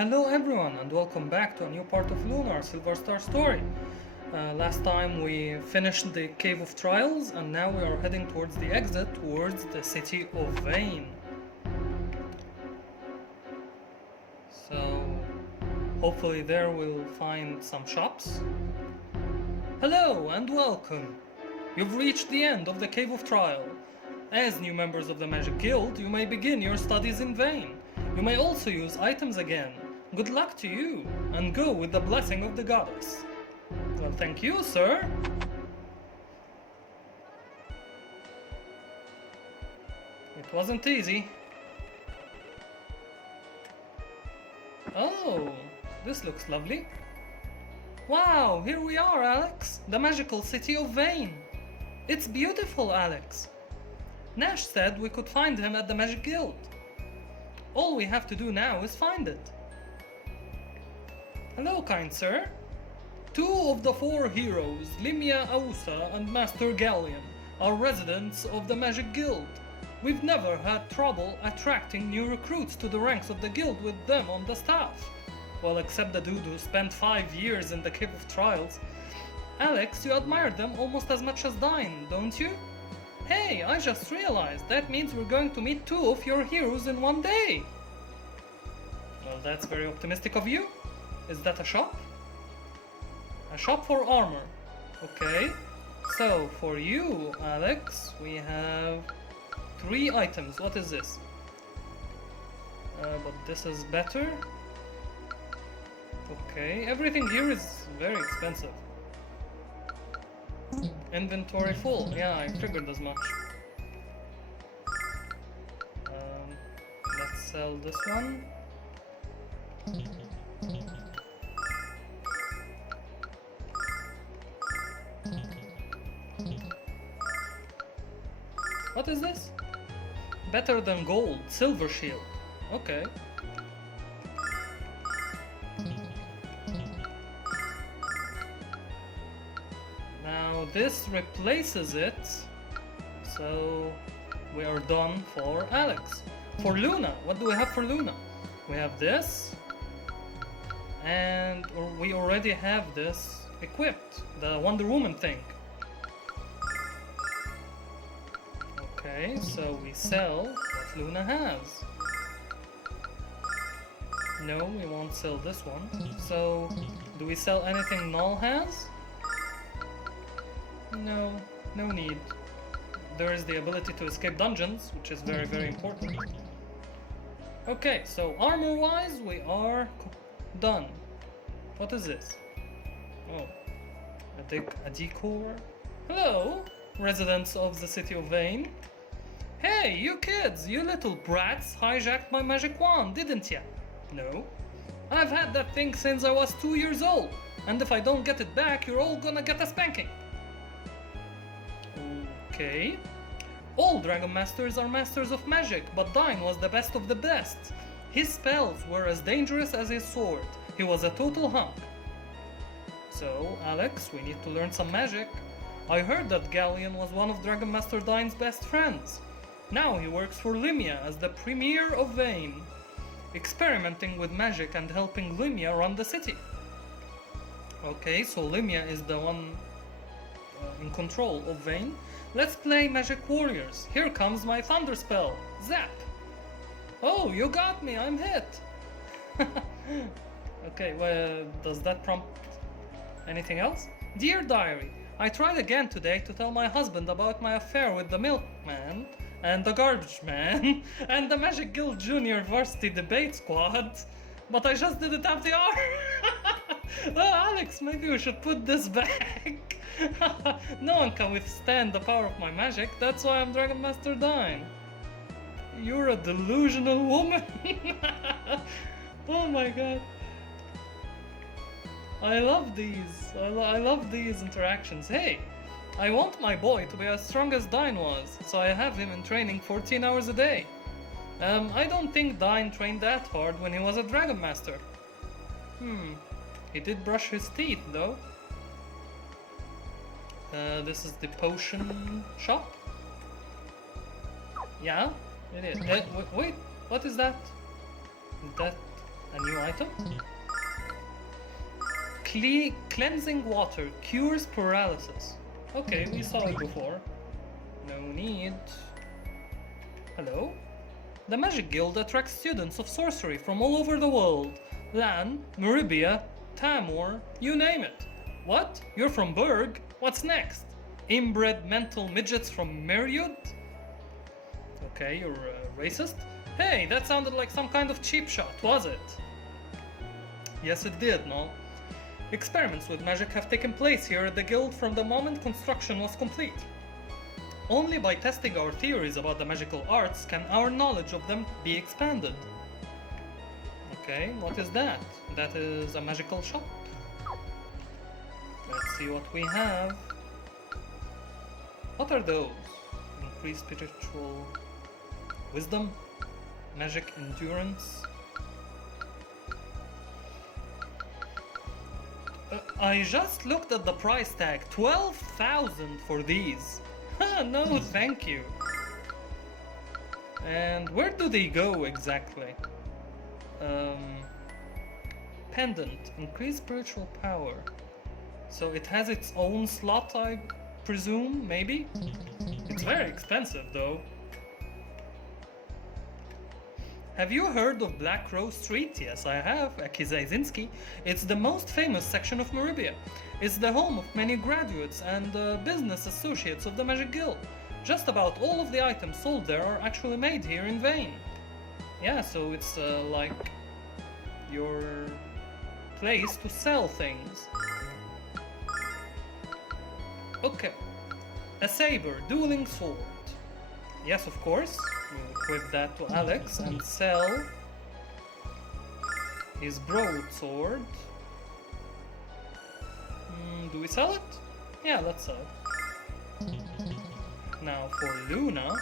Hello everyone and welcome back to a new part of Lunar Silver Story. Last time we finished the Cave of Trials and now we are heading towards the exit towards the City of Vane. So hopefully there we'll find some shops. Hello and welcome! You've reached the end of the Cave of Trial. As new members of the Magic Guild, you may begin your studies in Vane. You may also use items again. Good luck to you, and go with the blessing of the goddess. Well, thank you, sir. It wasn't easy. Oh, this looks lovely. Wow, here we are, Alex. The magical city of Vane. It's beautiful, Alex. Nash said we could find him at the Magic Guild. All we have to do now is find it. Hello, kind sir. 2 of the 4 heroes, Limia, Aussa, and Master Ghaleon, are residents of the Magic Guild. We've never had trouble attracting new recruits to the ranks of the guild with them on the staff. Well, except the dude who spent 5 years in the Cave of Trials. Alex, you admire them almost as much as Dine, don't you? Hey, I just realized that means we're going to meet 2 of your heroes in one day. Well, that's very optimistic of you. Is that a shop? A shop for armor. Okay. So, for you, Alex, we have 3 items. What is this? But this is better. Okay, everything here is very expensive. Inventory full. Yeah, I figured as much. Let's sell this one. What is this? Better than gold, silver shield. Okay. Now this replaces it, so we are done for Alex. For Luna, what do we have for Luna? We have this, and we already have this equipped, the Wonder Woman thing. Okay, so we sell what Luna has. No, we won't sell this one. So, do we sell anything Null has? No, no need. There is the ability to escape dungeons, which is very, very important. Okay, so armor-wise, we are done. What is this? Oh, a decor. Hello, residents of the City of Vane. Hey, you kids, you little brats hijacked my magic wand, didn't ya? No. I've had that thing since I was 2 years old, and if I don't get it back, you're all gonna get a spanking. Okay. All Dragon Masters are masters of magic, but Dine was the best of the best. His spells were as dangerous as his sword. He was a total hunk. So, Alex, we need to learn some magic. I heard that Ghaleon was one of Dragon Master Dine's best friends. Now he works for Limia as the Premier of Vane, experimenting with magic and helping Limia run the city. Okay, so Limia is the one in control of Vane. Let's play Magic Warriors. Here comes my Thunder spell. Zap! Oh, you got me, I'm hit! Okay, well, does that prompt anything else? Dear Diary, I tried again today to tell my husband about my affair with the milkman and the garbage man and the Magic Guild Junior Varsity Debate Squad, but I just didn't have the R. Oh, Alex, maybe we should put this back. No one can withstand the power of my magic, that's why I'm Dragon Master Dine. You're a delusional woman. Oh my god. I love these. I love these interactions. Hey, I want my boy to be as strong as Dine was, so I have him in training 14 hours a day. I don't think Dine trained that hard when he was a Dragon Master. He did brush his teeth though. This is the potion shop. Yeah, it is. Wait, what is that? That A new item? Cleansing water cures paralysis. Okay, we saw it before. No need. Hello? The Magic Guild attracts students of sorcery from all over the world. Lan, Meribia, Tamor, you name it. What? You're from Berg? What's next? Inbred mental midgets from Meriud? Okay, you're racist? Hey, that sounded like some kind of cheap shot, was it? Yes, it did, no? Experiments with magic have taken place here at the guild from the moment construction was complete. Only by testing our theories about the magical arts can our knowledge of them be expanded. Okay, what is that? That is a magical shop. Let's see what we have. What are those? Increased spiritual wisdom? Magic endurance? I just looked at the price tag. 12,000 for these. No, thank you. And where do they go exactly? Pendant. Increase spiritual power. So it has its own slot, I presume, maybe? It's very expensive though. Have you heard of Black Rose Street? Yes, I have, Akizaizinski. It's the most famous section of Meribia. It's the home of many graduates and business associates of the Magic Guild. Just about all of the items sold there are actually made here in Vane. Yeah, so it's like your place to sell things. Okay. A saber, dueling sword. Yes, of course. We'll equip that to Alex and sell his broadsword. Do we sell it? Yeah, let's sell it. Now for Luna,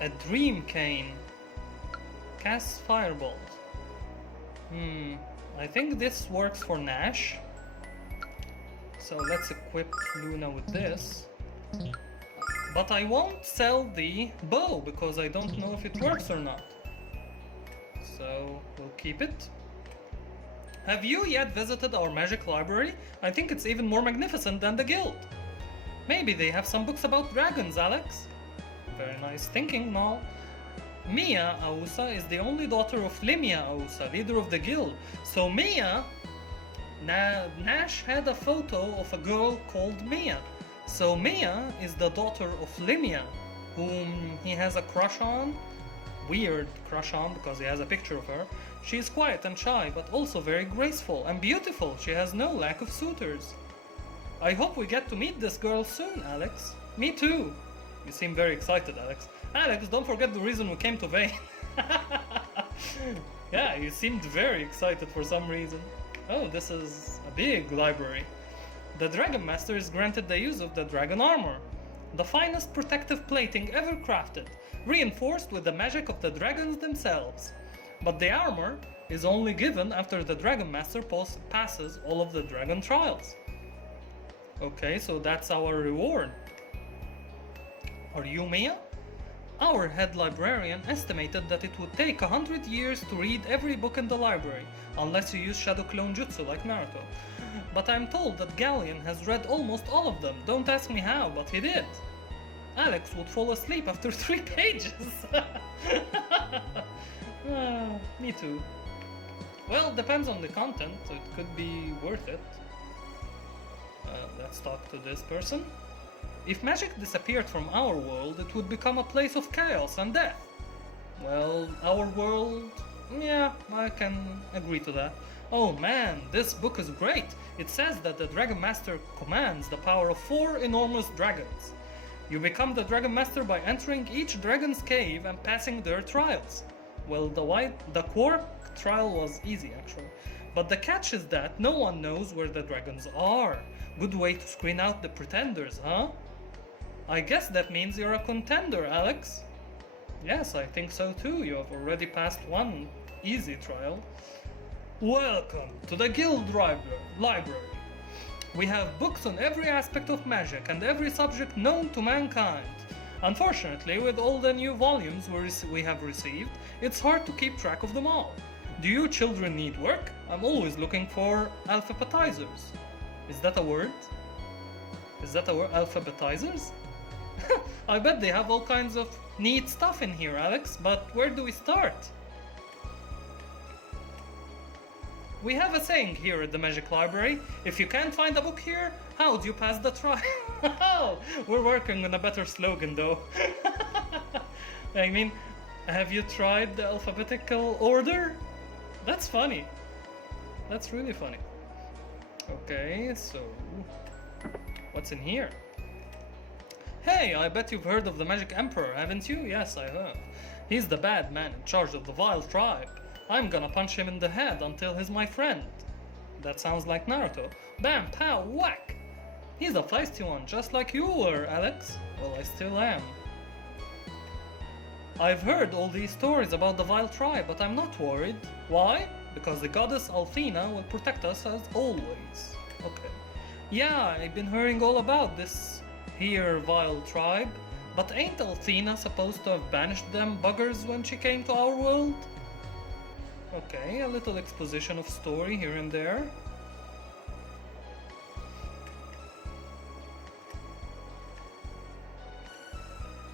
a dream cane. Cast firebolt. I think this works for Nash. So let's equip Luna with this. But I won't sell the bow because I don't know if it works or not. So we'll keep it. Have you yet visited our magic library? I think it's even more magnificent than the guild. Maybe they have some books about dragons, Alex. Very nice thinking, Mal. Mia Aussa is the only daughter of Limia Aussa, leader of the guild. So Mia... Nash had a photo of a girl called Mia. So Mia is the daughter of Limia, whom he has a crush on. Weird crush on because he has a picture of her. She is quiet and shy, but also very graceful and beautiful. She has no lack of suitors. I hope we get to meet this girl soon, Alex. Me too. You seem very excited, Alex. Alex, don't forget the reason we came to Vane. Yeah, you seemed very excited for some reason. Oh, this is a big library. The Dragon Master is granted the use of the dragon armor, the finest protective plating ever crafted, reinforced with the magic of the dragons themselves. But the armor is only given after the Dragon Master passes all of the dragon trials. Okay, so that's our reward. Are you Mia? Our head librarian estimated that it would take 100 years to read every book in the library, unless you use Shadow Clone Jutsu like Naruto. But I'm told that Ghaleon has read almost all of them. Don't ask me how, but he did. Alex would fall asleep after 3 pages. Me too. Well, depends on the content. It could be worth it. Let's talk to this person. If magic disappeared from our world, it would become a place of chaos and death. Well, our world... yeah, I can agree to that. Oh man, this book is great! It says that the Dragon Master commands the power of 4 enormous dragons. You become the Dragon Master by entering each dragon's cave and passing their trials. Well, the Quark trial was easy actually. But the catch is that no one knows where the dragons are. Good way to screen out the pretenders, huh? I guess that means you're a contender, Alex. Yes, I think so too. You have already passed one easy trial. Welcome to the Guild Library. We have books on every aspect of magic and every subject known to mankind. Unfortunately, with all the new volumes we have received, it's hard to keep track of them all. Do you children need work? I'm always looking for alphabetizers. Is that a word? Is that a word? Alphabetizers? I bet they have all kinds of neat stuff in here, Alex, but where do we start? We have a saying here at the Magic Library: if you can't find a book here, how do you pass the trial? We're working on a better slogan though. I mean, have you tried the alphabetical order? That's funny. That's really funny. Okay, so what's in here? Hey, I bet you've heard of the Magic Emperor, haven't you? Yes, I have. He's the bad man in charge of the Vile Tribe. I'm gonna punch him in the head until he's my friend. That sounds like Naruto. Bam, pow, whack! He's a feisty one, just like you were, Alex. Well, I still am. I've heard all these stories about the Vile Tribe, but I'm not worried. Why? Because the goddess Althena will protect us as always. Okay. Yeah, I've been hearing all about this here Vile Tribe, but ain't Althena supposed to have banished them buggers when she came to our world? Okay, a little exposition of story here and there.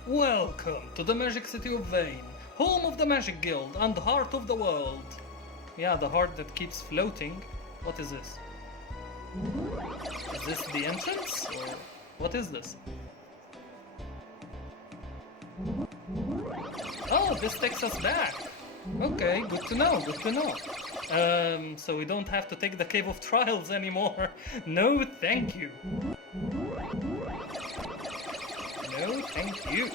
Welcome to the Magic City of Vane, home of the Magic Guild and heart of the world. Yeah, the heart that keeps floating. What is this? Is this the entrance? Or what is this? Oh, this takes us back. Okay, good to know, good to know. So we don't have to take the Cave of Trials anymore. No, thank you. No, thank you.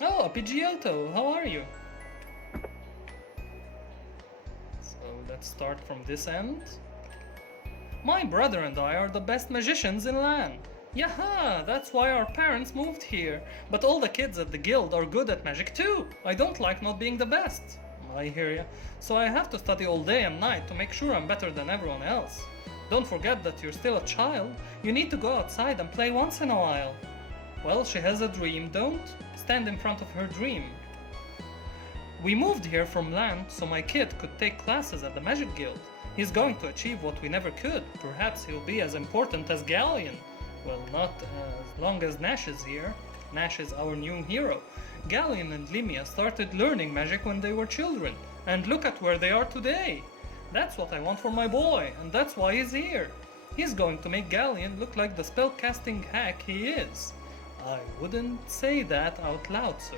Oh, Pidgeotto, how are you? So let's start from this end. My brother and I are the best magicians in land. Yaha, that's why our parents moved here. But all the kids at the guild are good at magic too. I don't like not being the best. I hear ya. So I have to study all day and night to make sure I'm better than everyone else. Don't forget that you're still a child. You need to go outside and play once in a while. Well, she has a dream, don't? Stand in front of her dream. We moved here from land so my kid could take classes at the Magic Guild. He's going to achieve what we never could. Perhaps he'll be as important as Ghaleon. Well, not as long as Nash is here. Nash is our new hero. Ghaleon and Limia started learning magic when they were children, and look at where they are today. That's what I want for my boy, and that's why he's here. He's going to make Ghaleon look like the spellcasting hack he is. I wouldn't say that out loud, sir.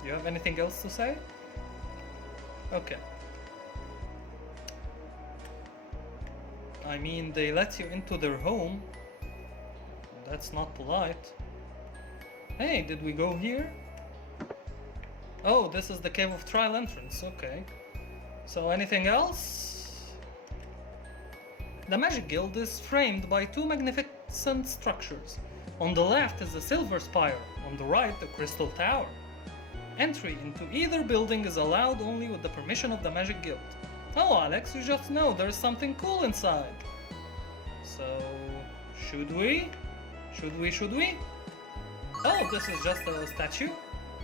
Do you have anything else to say? Okay. I mean, they let you into their home. That's not polite. Hey, did we go here? Oh, this is the Cave of Trial entrance, okay. So anything else? The Magic Guild is framed by two magnificent structures. On the left is the Silver Spire, on the right the Crystal Tower. Entry into either building is allowed only with the permission of the Magic Guild. Oh, Alex, you just know there's something cool inside. So, should we? Should we? Oh, this is just a statue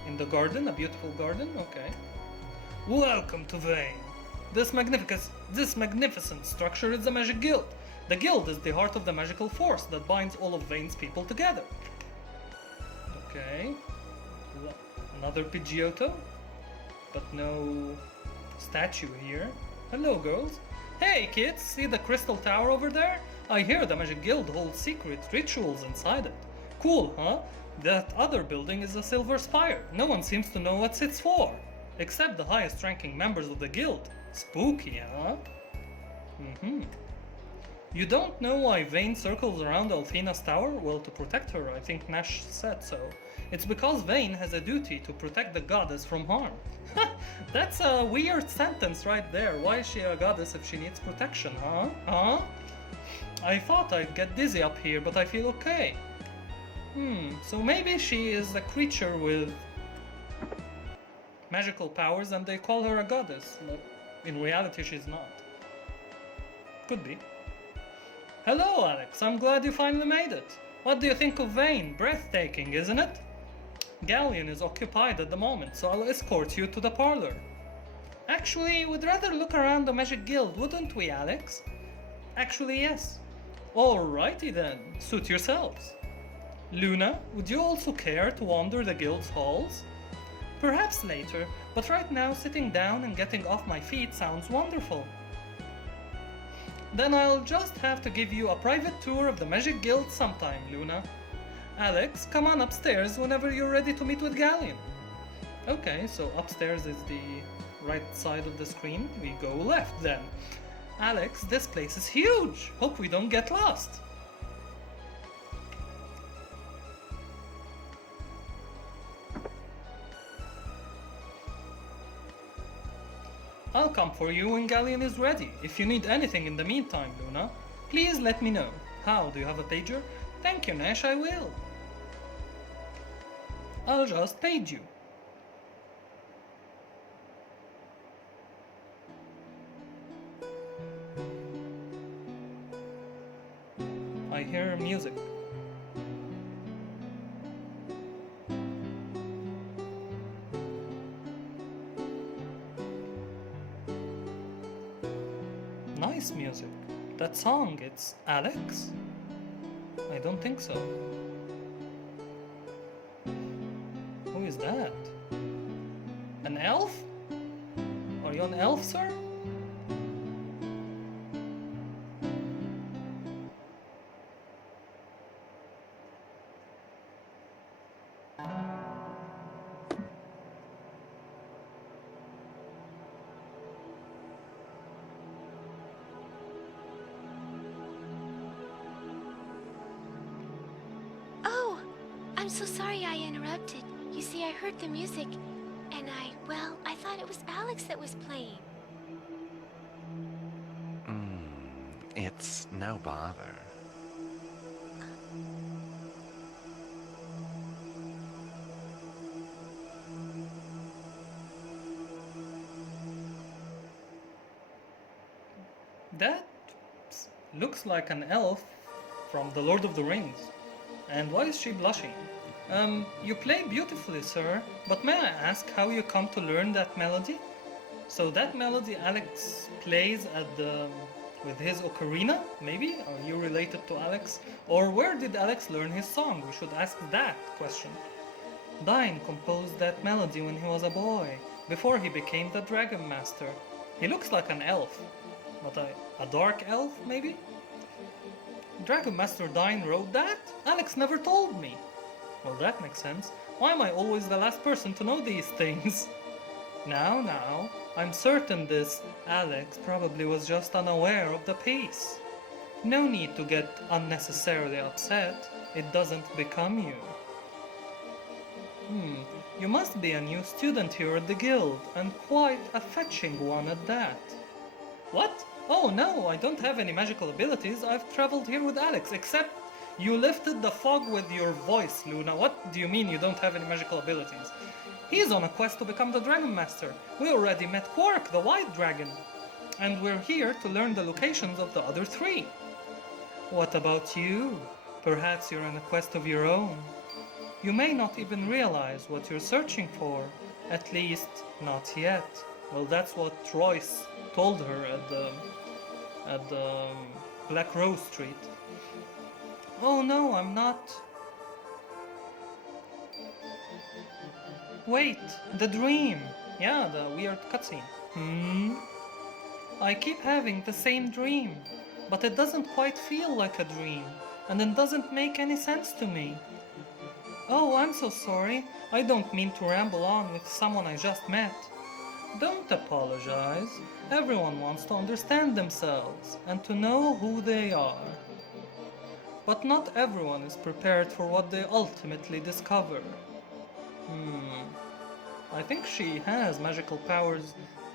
in the garden, a beautiful garden, okay. Welcome to Vane. This magnificent structure is the Magic Guild. The guild is the heart of the magical force that binds all of Vane's people together. Okay. Another Pidgeotto, but no statue here. Hello, girls. Hey, kids, see the Crystal Tower over there? I hear the Magic Guild holds secret rituals inside it. Cool, huh? That other building is a Silver Spire. No one seems to know what it's for, except the highest ranking members of the guild. Spooky, huh? You don't know why Vane circles around Althena's tower? Well, to protect her, I think Nash said so. It's because Vane has a duty to protect the goddess from harm. That's a weird sentence right there. Why is she a goddess if she needs protection, huh? I thought I'd get dizzy up here, but I feel okay. So maybe she is a creature with magical powers and they call her a goddess, but in reality she's not. Could be. Hello, Alex. I'm glad you finally made it. What do you think of Vane? Breathtaking, isn't it? Ghaleon is occupied at the moment, so I'll escort you to the parlor. Actually, we'd rather look around the Magic Guild, wouldn't we, Alex? Actually, yes. Alrighty then, suit yourselves. Luna, would you also care to wander the guild's halls? Perhaps later, but right now sitting down and getting off my feet sounds wonderful. Then I'll just have to give you a private tour of the Magic Guild sometime, Luna. Alex, come on upstairs whenever you're ready to meet with Ghaleon. Okay, so upstairs is the right side of the screen. We go left then. Alex, this place is huge! Hope we don't get lost. I'll come for you when Ghaleon is ready. If you need anything in the meantime, Luna, please let me know. How, do you have a pager? Thank you, Nash, I will. I'll just page you. I hear music. Nice music. That song, it's Alex? I don't think so. Who is that? An elf? Are you an elf, sir? I'm so sorry I interrupted. You see, I heard the music, and I thought it was Alex that was playing. It's no bother. That looks like an elf from The Lord of the Rings. And why is she blushing? You play beautifully, sir, but may I ask how you come to learn that melody? So that melody Alex plays with his ocarina, maybe? Are you related to Alex? Or where did Alex learn his song? We should ask that question. Dine composed that melody when he was a boy, before he became the Dragon Master. He looks like an elf, but a dark elf, maybe? Dragon Master Dine wrote that? Alex never told me. Well, that makes sense. Why am I always the last person to know these things? Now, I'm certain this Alex probably was just unaware of the piece. No need to get unnecessarily upset. It doesn't become you. You must be a new student here at the guild, and quite a fetching one at that. What? Oh no, I don't have any magical abilities. I've traveled here with Alex, except you lifted the fog with your voice, Luna. What do you mean you don't have any magical abilities? He's on a quest to become the Dragon Master. We already met Quark, the White Dragon. And we're here to learn the locations of the other three. What about you? Perhaps you're on a quest of your own. You may not even realize what you're searching for. At least, not yet. Well, that's what Royce told her at the Black Rose Street. Oh no, I'm not. Wait, the dream. Yeah, the weird cutscene. I keep having the same dream, but it doesn't quite feel like a dream, and it doesn't make any sense to me. Oh, I'm so sorry. I don't mean to ramble on with someone I just met. Don't apologize. Everyone wants to understand themselves and to know who they are. But not everyone is prepared for what they ultimately discover. I think she has magical powers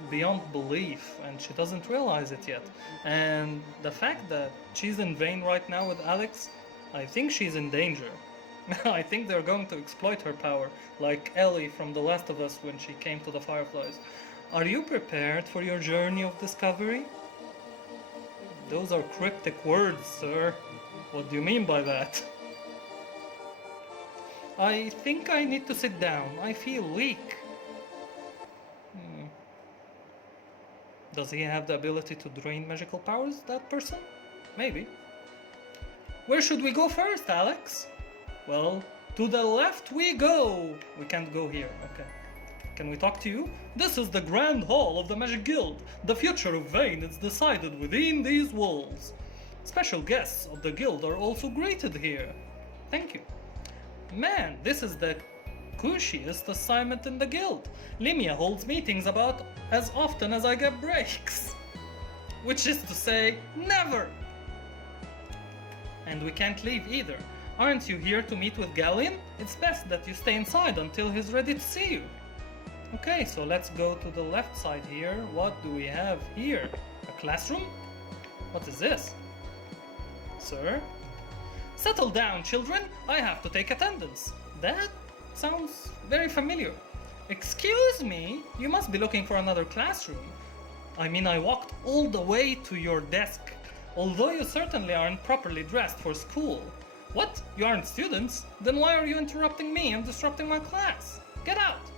beyond belief and she doesn't realize it yet. And the fact that she's in Vane right now with Alex, I think she's in danger. I think they're going to exploit her power, like Ellie from The Last of Us when she came to the Fireflies. Are you prepared for your journey of discovery? Those are cryptic words, sir. What do you mean by that? I think I need to sit down. I feel weak. Does he have the ability to drain magical powers, that person? Maybe. Where should we go first, Alex? Well, to the left we go! We can't go here, okay. Can we talk to you? This is the Grand Hall of the Magic Guild. The future of Vane is decided within these walls. Special guests of the guild are also greeted here. Thank you. Man, this is the cushiest assignment in the guild. Limia holds meetings about as often as I get breaks. Which is to say, never! And we can't leave either. Aren't you here to meet with Ghaleon? It's best that you stay inside until he's ready to see you. Okay, so let's go to the left side here. What do we have here? A classroom? What is this? Sir? Settle down, children. I have to take attendance. That sounds very familiar. Excuse me, you must be looking for another classroom. I mean, I walked all the way to your desk, although you certainly aren't properly dressed for school. What? You aren't students? Then why are you interrupting me and disrupting my class? Get out!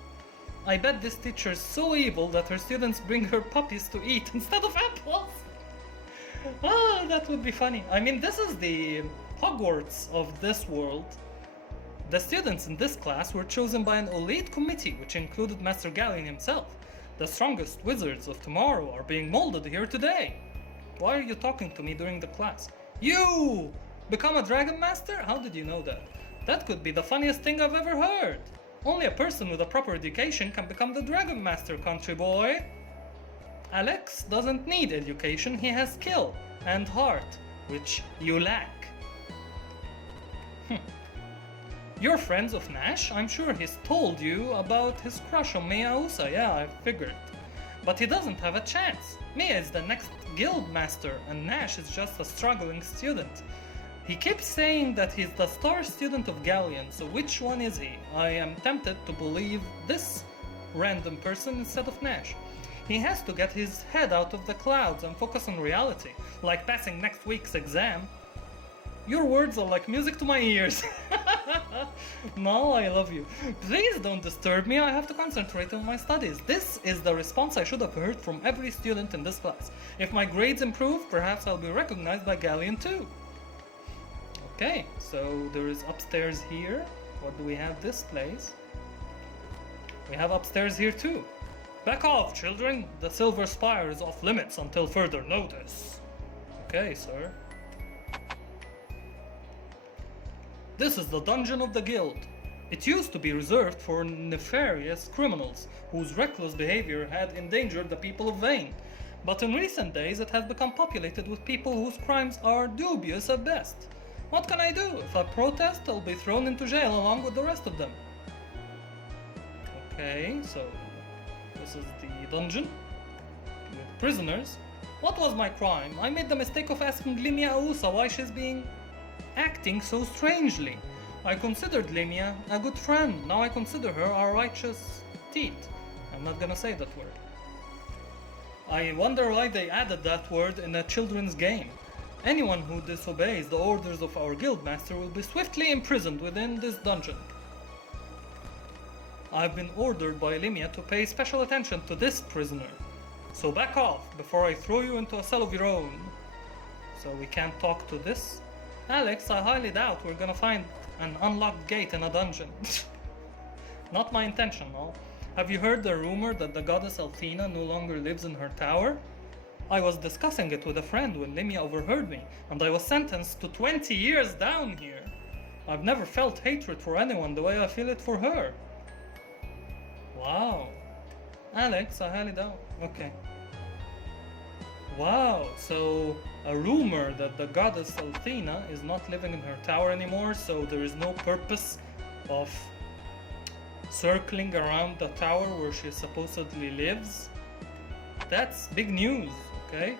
I bet this teacher is so evil that her students bring her puppies to eat instead of apples. Ah, that would be funny. I mean, this is the Hogwarts of this world. The students in this class were chosen by an elite committee which included Master Ghaleon himself. The strongest wizards of tomorrow are being molded here today. Why are you talking to me during the class? You! Become a dragon master? How did you know that? That could be the funniest thing I've ever heard. Only a person with a proper education can become the dragon master, country boy. Alex doesn't need education, he has skill and heart, which you lack. You're friends of Nash? I'm sure he's told you about his crush on Mia Aussa, yeah, I figured. But he doesn't have a chance. Mia is the next guild master and Nash is just a struggling student. He keeps saying that he's the star student of Ghaleon, so which one is he? I am tempted to believe this random person instead of Nash. He has to get his head out of the clouds and focus on reality, like passing next week's exam. Your words are like music to my ears. Mal, I love you. Please don't disturb me, I have to concentrate on my studies. This is the response I should have heard from every student in this class. If my grades improve, perhaps I'll be recognized by Ghaleon too. Okay, so there is upstairs here. What do we have this place? We have upstairs here too. Back off, children! The Silver Spire is off limits until further notice. Okay, sir. This is the dungeon of the guild. It used to be reserved for nefarious criminals whose reckless behavior had endangered the people of Vane. But in recent days it has become populated with people whose crimes are dubious at best. What can I do? If I protest, I'll be thrown into jail along with the rest of them. Okay, so this is the dungeon with prisoners. What was my crime? I made the mistake of asking Limia Aussa why she's acting so strangely. I considered Limia a good friend. Now I consider her a righteous teeth. I'm not gonna say that word. I wonder why they added that word in a children's game. Anyone who disobeys the orders of our guildmaster will be swiftly imprisoned within this dungeon. I've been ordered by Limia to pay special attention to this prisoner. So back off before I throw you into a cell of your own. So we can't talk to this? Alex, I highly doubt we're gonna find an unlocked gate in a dungeon. Not my intention, no. Have you heard the rumor that the goddess Althena no longer lives in her tower? I was discussing it with a friend when Limia overheard me, and I was sentenced to 20 years down here. I've never felt hatred for anyone the way I feel it for her. Wow. Alex, I highly doubt. Okay. Wow, so a rumor that the goddess Althena is not living in her tower anymore, so there is no purpose of circling around the tower where she supposedly lives. That's big news, okay?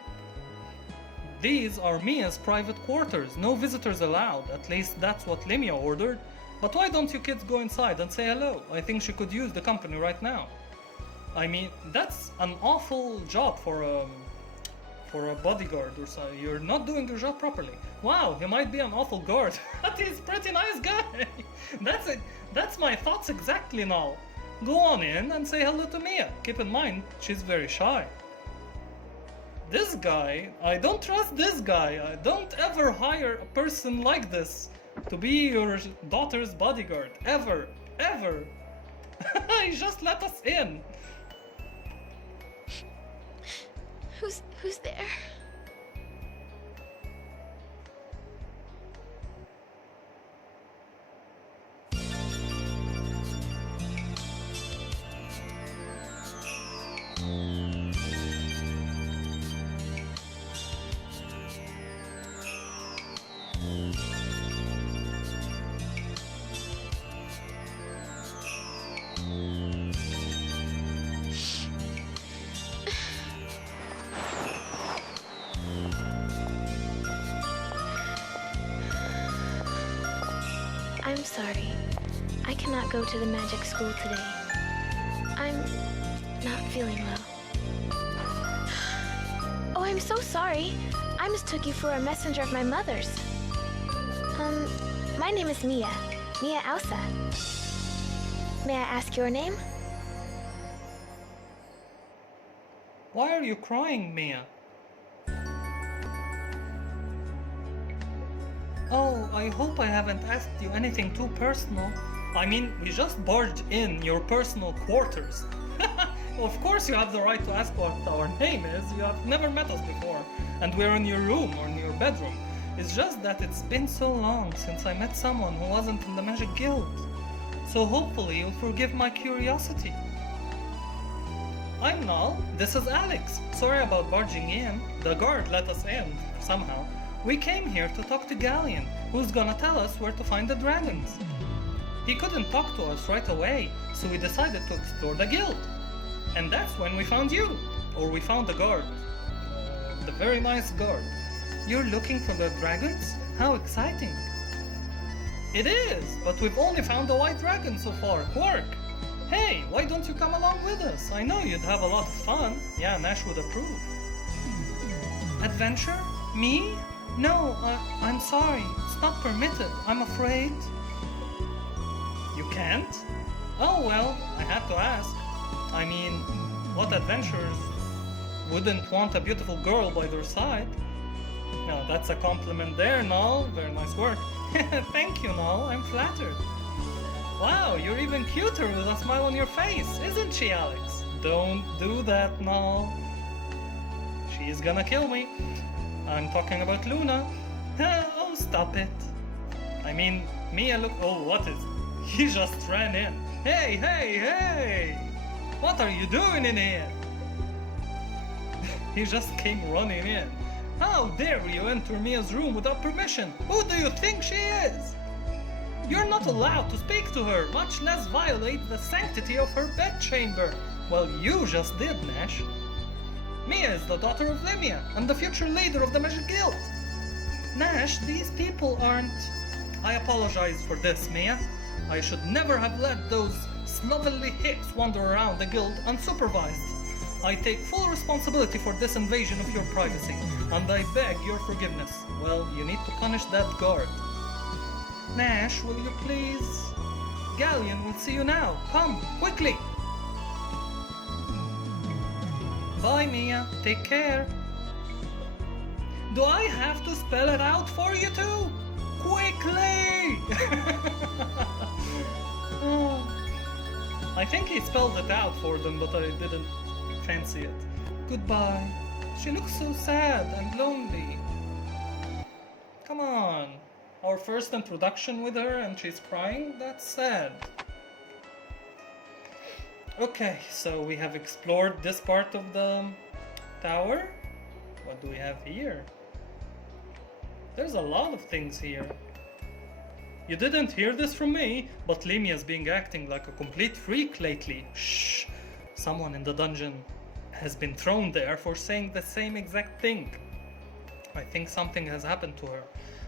These are Mia's private quarters, no visitors allowed, at least that's what Limia ordered. But why don't you kids go inside and say hello? I think she could use the company right now. I mean, that's an awful job for a bodyguard or so. You're not doing your job properly. Wow, he might be an awful guard, but he's a pretty nice guy. That's it. That's my thoughts exactly now. Go on in and say hello to Mia. Keep in mind, she's very shy. This guy, I don't trust this guy. I don't ever hire a person like this to be your daughter's bodyguard. Ever. Ever. He just let us in. Who's there? I'm sorry. I cannot go to the magic school today. I'm not feeling well. Oh, I'm so sorry. I mistook you for a messenger of my mother's. My name is Mia. Mia Aussa. May I ask your name? Why are you crying, Mia? Oh, I hope I haven't asked you anything too personal. I mean, we just barged in your personal quarters. Of course you have the right to ask what our name is. You have never met us before. And we're in your room or in your bedroom. It's just that it's been so long since I met someone who wasn't in the Magic Guild. So hopefully you'll forgive my curiosity. I'm Null. This is Alex. Sorry about barging in. The guard let us in, somehow. We came here to talk to Ghaleon, who's gonna tell us where to find the dragons. He couldn't talk to us right away, so we decided to explore the guild. And that's when we found you. Or we found the guard. The very nice guard. You're looking for the dragons? How exciting. It is, but we've only found the white dragon so far, Quark. Hey, why don't you come along with us? I know you'd have a lot of fun. Yeah, Nash would approve. Adventure? Me? No, I'm sorry. It's not permitted. I'm afraid. You can't? Oh well, I had to ask. I mean, what adventurers wouldn't want a beautiful girl by their side? Now that's a compliment there, Null. Very nice work. Thank you, Null. I'm flattered. Wow, you're even cuter with a smile on your face, isn't she, Alex? Don't do that, Null. She's gonna kill me. I'm talking about Luna. Oh, stop it. I mean, Mia look... Oh, what is... He just ran in. Hey, hey, hey! What are you doing in here? He just came running in. How dare you enter Mia's room without permission? Who do you think she is? You're not allowed to speak to her, much less violate the sanctity of her bedchamber. Well, you just did, Nash. Mia is the daughter of Limia and the future leader of the Magic Guild. Nash, these people aren't... I apologize for this, Mia. I should never have let those slovenly hicks wander around the guild unsupervised. I take full responsibility for this invasion of your privacy, and I beg your forgiveness. Well, you need to punish that guard. Nash, will you please? Ghaleon will see you now. Come, quickly! Bye, Mia. Take care. Do I have to spell it out for you too? Quickly! Oh. I think he spelled it out for them, but I didn't fancy it. Goodbye. She looks so sad and lonely. Come on. Our first introduction with her and she's crying? That's sad. Okay, so we have explored this part of the tower. What do we have here? There's a lot of things here. You didn't hear this from me, but Limia's been acting like a complete freak lately. Shh! Someone in the dungeon has been thrown there for saying the same exact thing. I think something has happened to her.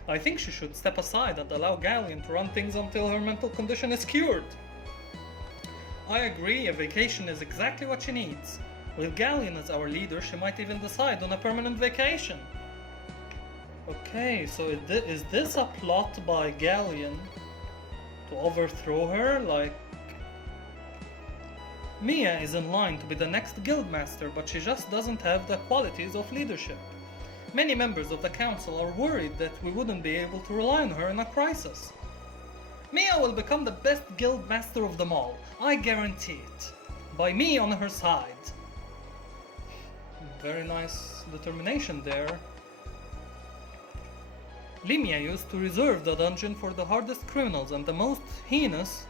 I think she should step aside and allow Ghaleon to run things until her mental condition is cured. I agree, a vacation is exactly what she needs. With Ghaleon as our leader, she might even decide on a permanent vacation. Okay, so is this a plot by Ghaleon To overthrow her, like... Mia is in line to be the next guildmaster, but she just doesn't have the qualities of leadership. Many members of the council are worried that we wouldn't be able to rely on her in a crisis. Mia will become the best guildmaster of them all, I guarantee it. By me on her side. Very nice determination there. Limia used to reserve the dungeon for the hardest criminals and the most heinous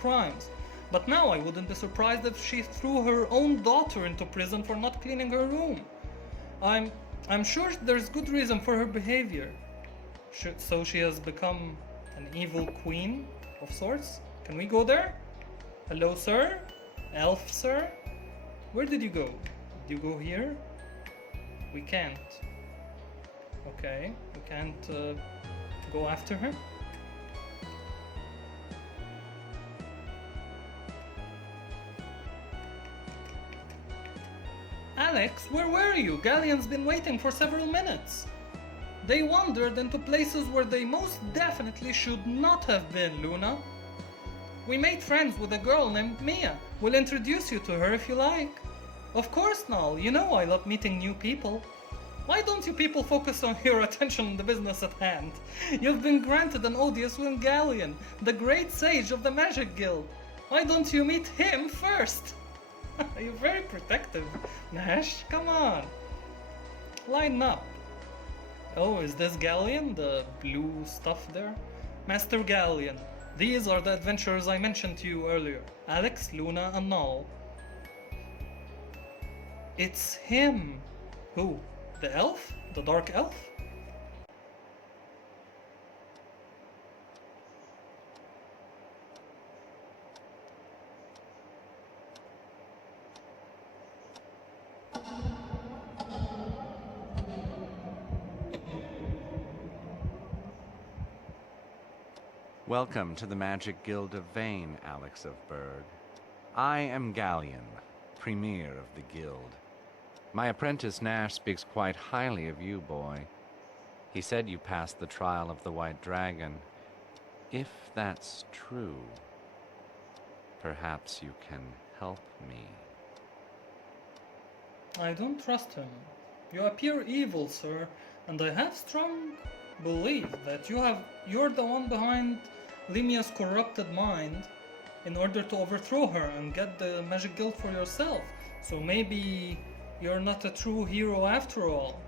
crimes. But now I wouldn't be surprised if she threw her own daughter into prison for not cleaning her room. I'm sure there's good reason for her behavior. So she has become an evil queen of sorts. Can we go there? Hello, sir? Elf, sir? Where did you go? Did you go here? We can't. Okay, we can't go after her. Alex, where were you? Ghaleon's been waiting for several minutes. They wandered into places where they most definitely should not have been, Luna. We made friends with a girl named Mia. We'll introduce you to her if you like. Of course, Null. You know I love meeting new people. Why don't you people focus on your attention on the business at hand? You've been granted an audience with Ghaleon, the great sage of the Magic Guild. Why don't you meet him first? You're very protective, Nash. Come on. Line up. Oh, is this Ghaleon? The blue stuff there? Master Ghaleon. These are the adventurers I mentioned to you earlier. Alex, Luna, and Null. It's him. Who? The elf? The dark elf? Welcome to the Magic Guild of Vane, Alex of Berg. I am Ghaleon, premier of the guild. My apprentice Nash speaks quite highly of you, boy. He said you passed the trial of the White Dragon. If that's true, perhaps you can help me. I don't trust him. You appear evil, sir, and I have strong belief that you're the one behind Limia's corrupted mind in order to overthrow her and get the Magic Guild for yourself. So maybe you're not a true hero after all.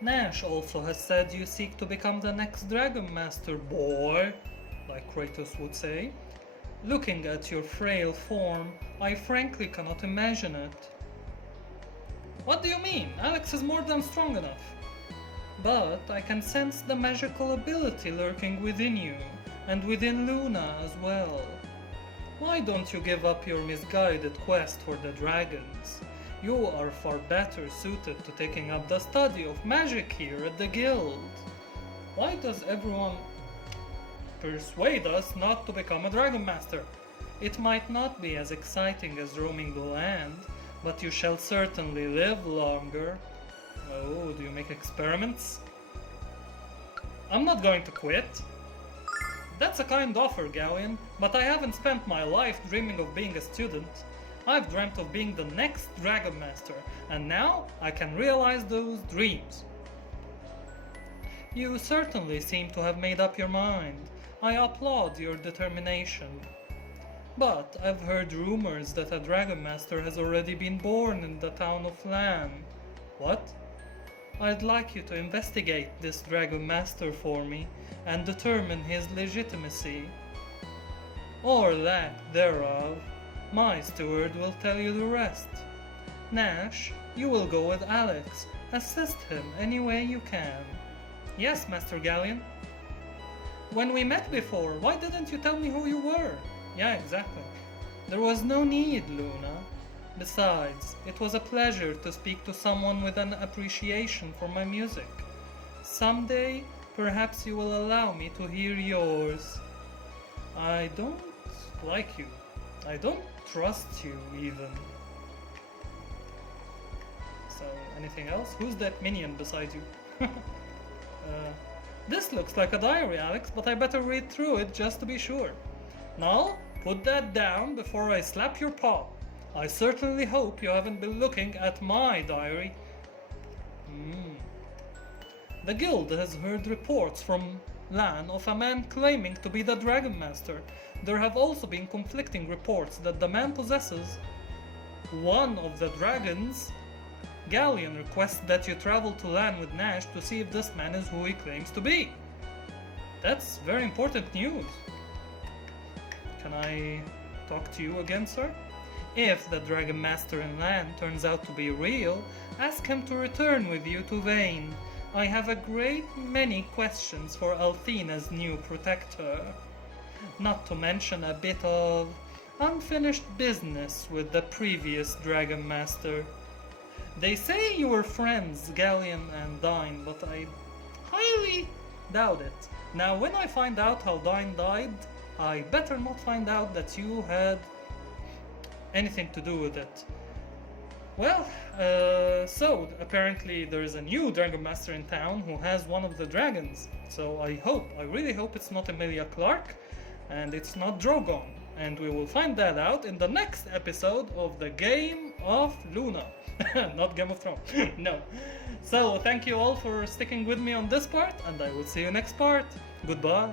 Nash also has said you seek to become the next Dragon Master, boy, like Kratos would say. Looking at your frail form, I frankly cannot imagine it. What do you mean? Alex is more than strong enough. But I can sense the magical ability lurking within you, and within Luna as well. Why don't you give up your misguided quest for the dragons? You are far better suited to taking up the study of magic here at the guild. Why does everyone persuade us not to become a dragon master? It might not be as exciting as roaming the land, but you shall certainly live longer. Oh, do you make experiments? I'm not going to quit. That's a kind offer, Ghaleon, but I haven't spent my life dreaming of being a student. I've dreamt of being the next Dragon Master, and now I can realize those dreams. You certainly seem to have made up your mind. I applaud your determination. But I've heard rumors that a Dragon Master has already been born in the town of Lam. What? I'd like you to investigate this Dragon Master for me and determine his legitimacy. Or lack thereof. My steward will tell you the rest. Nash, you will go with Alex. Assist him any way you can. Yes, Master Ghaleon. When we met before, why didn't you tell me who you were? Yeah, exactly. There was no need, Luna. Besides, it was a pleasure to speak to someone with an appreciation for my music. Someday, perhaps you will allow me to hear yours. I don't like you. I don't trust you, even. So, anything else? Who's that minion beside you? This looks like a diary, Alex, but I better read through it just to be sure. Now, put that down before I slap your paw. I certainly hope you haven't been looking at my diary. The guild has heard reports from Lan of a man claiming to be the Dragon Master. There have also been conflicting reports that the man possesses one of the dragons. Ghaleon requests that you travel to Lan with Nash to see if this man is who he claims to be. That's very important news. Can I talk to you again, sir? If the Dragon Master in Lan turns out to be real, ask him to return with you to Vane. I have a great many questions for Althena's new protector. Not to mention a bit of unfinished business with the previous Dragon Master. They say you were friends, Ghaleon and Dine, but I highly doubt it. Now, when I find out how Dine died, I better not find out that you had anything to do with it. Well, so apparently there is a new Dragon Master in town who has one of the dragons. So I really hope it's not Emilia Clarke and it's not Drogon. And we will find that out in the next episode of the Game of Luna. Not Game of Thrones. No. So thank you all for sticking with me on this part, and I will see you next part. Goodbye.